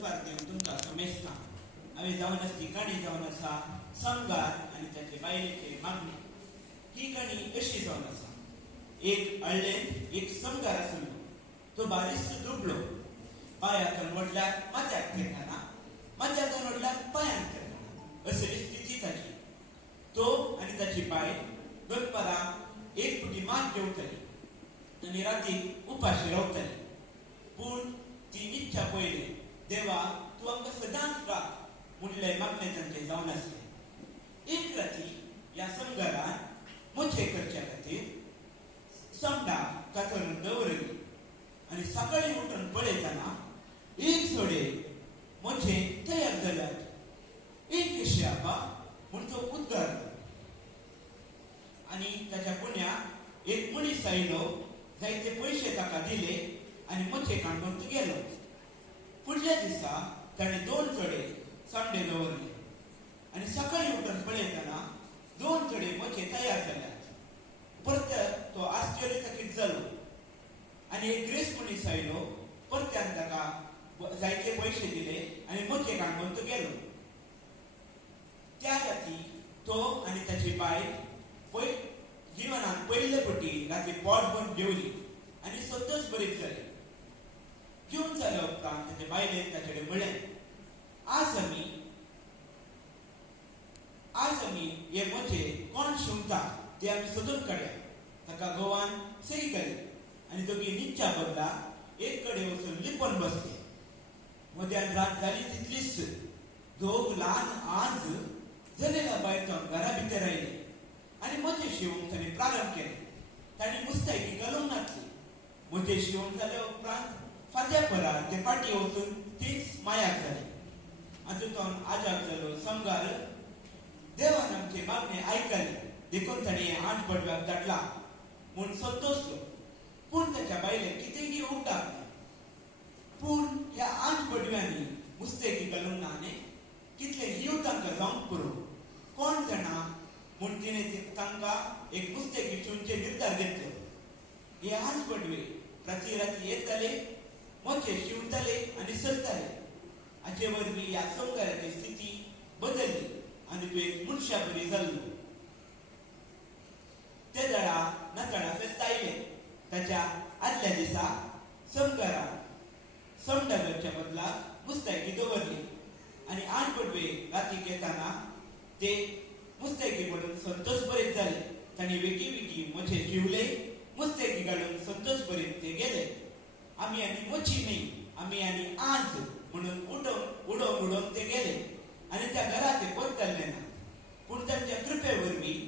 दनपार देऊन तुमचा समेस्ता हांवें जावन ती काणी जावन आसा समगार आनी ताचे बायलेचे मागणी. ही काणी अशी जावन आसा. एक हळ्ळेंत एक समगार आसलो. तो बारीक दुबलो. पांयातून वडल्याक माथ्याक खेळटाना, माथ्यातून वडल्याक पांयांक खेळटाना असली स्थिती ताची. तो आनी ताची बायल दनपारां एक पुटी मात जेवतली आनी राती उपाशी रावतली. पूण ती इच्छा पयली, देवा तूं आमकां सदांच राख म्हणलें मागणें तांचें जावन आसलें. एक राती ह्या समगारान मोचे करच्या खातीर समडा कातरून दवरली आनी सकाळीं उठून पळयतना एक सोडे मोचे तयार जाल्यात. एक कशे आबा म्हूण तो उद्गार आनी ताच्या पुण्याक एक मनीस आयलो. जायते पयशे ताका दिले आनी मोचे काडून तो गेलो. फुडल्या दिसा ताणें 2 चडे समडे दवरले आनी सकाळीं उठून पळयतना 2 चडे मोचे तयार जाल्यात. परत तो आश्चर्यचकीत जालो आनी एक ग्रेस मनीस आयलो. परत्यान ताका जायते पयशे दिले आनी मोचे काडून तो गेलो. त्या राती तो आनी ताची बायल जिवनान पयले फावटी राती पोटभर जेवली आनी सतत बरीच जाली. जेवन जाल्या उपरांत ताचे बायलेन ताचे कडेन म्हळें, आज आमी हे मोचे कोण शिंवता ते आमी सोदून काडया. ताका घोवान सई केली आनी दोगी न्हिदच्या बदला एक कडेन वचून लिपोन बसले. मध्यान रात जाली तितलीच दोग ल्हान आज जनेला भायर जावन घरा भितर आयले आनी मोचे शिवूंक ताणें प्रारंभ केले. ताणीं मुस्तायकी घालूंक नासली. मोचे शिवून जाल्या उपरांत फांत्या परार ते पाटी वचून तीच मायाक जाली. हातूंतून आजाप जालो समगार. देवान आमचे मागणे आयकले देखून ताणें 8 पडव्याक धाडला म्हूण संतोषलो. पूण ताच्या बायलेक कितेंय उठटाक ना. पूण ह्या 8 पडव्यांनी मुस्तेकी घालूंक ना न्ही. कितले जीव तांकां जावंक पुरो कोण जाणा म्हूण तिणें तांकां एक मुस्तेकी शिवचे निर्धार घेतलो. हे 8 पडवे राती राती येताले, मोचे शिवताले आनी सरताले. हाचे वरवीं ह्या समगाराची स्थिती बदलली आनी तो एक मनशा बरी जाल्लो. ते दाडा नाताळा फेस्त आयलें. ताच्या आदल्या दिसा समगारान समडा घालच्या बदला मुस्तायकी दवरली आनी 8 पडवे रातीक येताना ते मुस्तायकी पडून संतोष बरेच जाले. तांणी वेगी मोचे शिवले, मुस्तायकी घालून संतोष बरेत ते गेले. आमी आनी मोची न्ही, आमी आनी आज म्हणून उडोवन ते गेले आनी त्या घरा ते परतले ना. पूण तांच्या कृपे वरवीं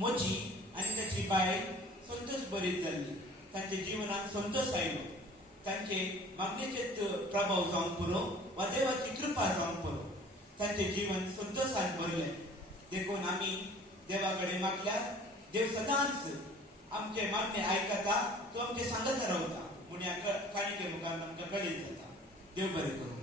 मोची आनी ताची बायल संतोष बरीत जाल्ली. तांचे जिवनात संतोष आयलो. तांचे मागणेचे प्रभाव जावंक पुरो वा देवाची कृपा जावंक पुरो. तांचे जीवन संतोषान भरलें. देखून आमी देवा कडेन मागल्यार देव सदांच आमचे मागणे आयकता. तो आमचे सांगता रावता म्हूण ह्या काणयेचे मुखार आमकां कळीत जाता. देव बरें करूं.